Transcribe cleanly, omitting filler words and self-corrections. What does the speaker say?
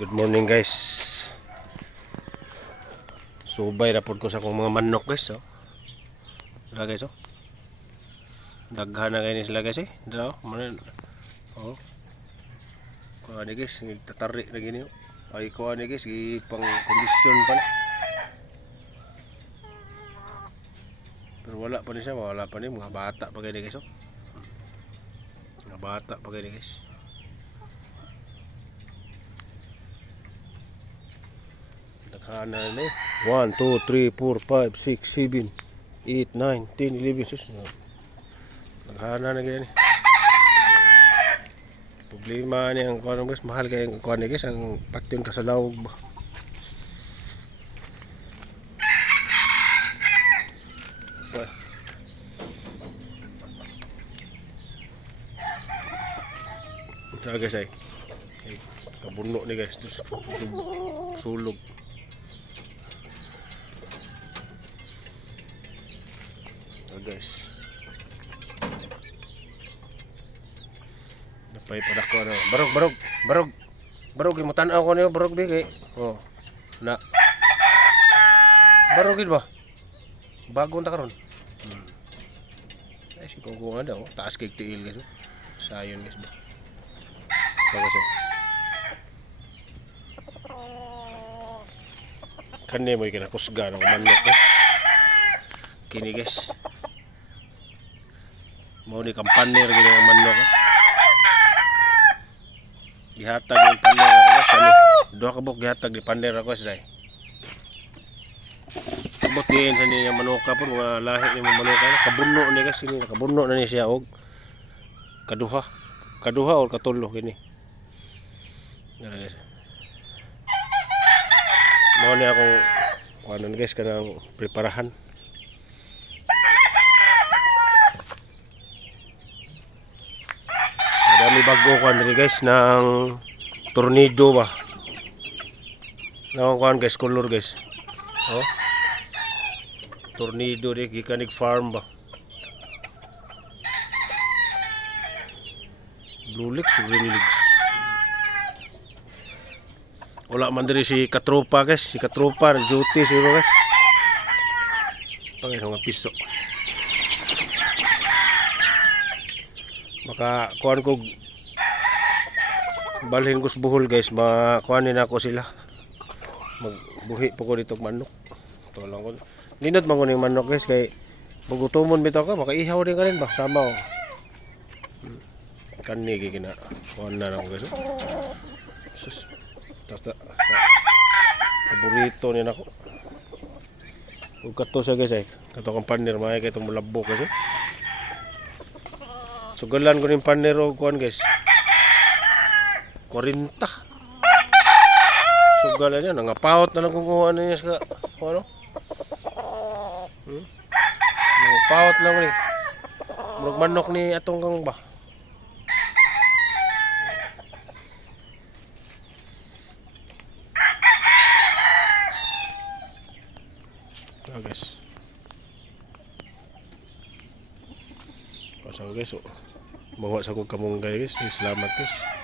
Good morning guys. Subay rapod ko sa akong mga manok guys. Oh. Dara guys oh. Daghan na kayo ni sila guys eh. Dara oh. Oh. Kuha ni guys, tatari na gini oh. Ay kuha ni guys, pang kondisyon pa na. Pero wala pa ni siya, wala pa ni mga bata pa kayo guys oh. Mga bata pa kayo guys. Naghanan na eh. 1, 2, 3, 4, 5, 6, 7, 8, 9, 10, 11. Sus. Naghanan na ganyan eh. Problema niya ang kuwan guys. Mahal kaya ang kuwan guys. Ang patyon ka sa lawag ba. Sa guys ay. Kabuno ni guys. Terus sulog. Guys, napay pada ko ano, barog mo tanaw ko niyo barog di kay oh na barog gid ba bagong ta karon ay si kung ada oh taas kay tiil guys sayon guys ba kasi kanne mo kinakusga ng manok eh. Kini guys mau ni kampanir gini ang manok gihatag yung panir ako guys kani dua kabuk gihatag di panir ako guys day abot din sa niya manuka po mga lahi ni manuka kabuno ni guys ini kabuno na ni siya og kaduha or katulo gini guys mau ni akong kuanon guys kanang preparahan. Dami bago kuan diri guys ng tornado ba. Nang kuan guys color guys. Oh. Tornado di gikan farm ba. Blue legs, green legs. Wala man diri si katropa guys, si katropa duty siguro guys. Pangay nga piso. Maka kuan ko balhin ko sa buhol guys, makuanin ako sila. Magbuhi po ko dito manok. Ito lang ko. Linod man ko ng manok guys kay magutumon bitaw ka, makaihaw din ka rin ba sama oh. Kani gigina kuan na ako guys. Sus. Basta paborito ni nako. Ug kato sa guys ay kato kang panir may kay itong mulabok guys. Sugalan ko rin panero kuan guys 40 sugalan yan nangapawot na lang kung kuha na niya sa ano nangapawot lang ni murag manok ni atong kang ba guys pasang guys oh bawa sa kong kamunggay guys. Salamat guys.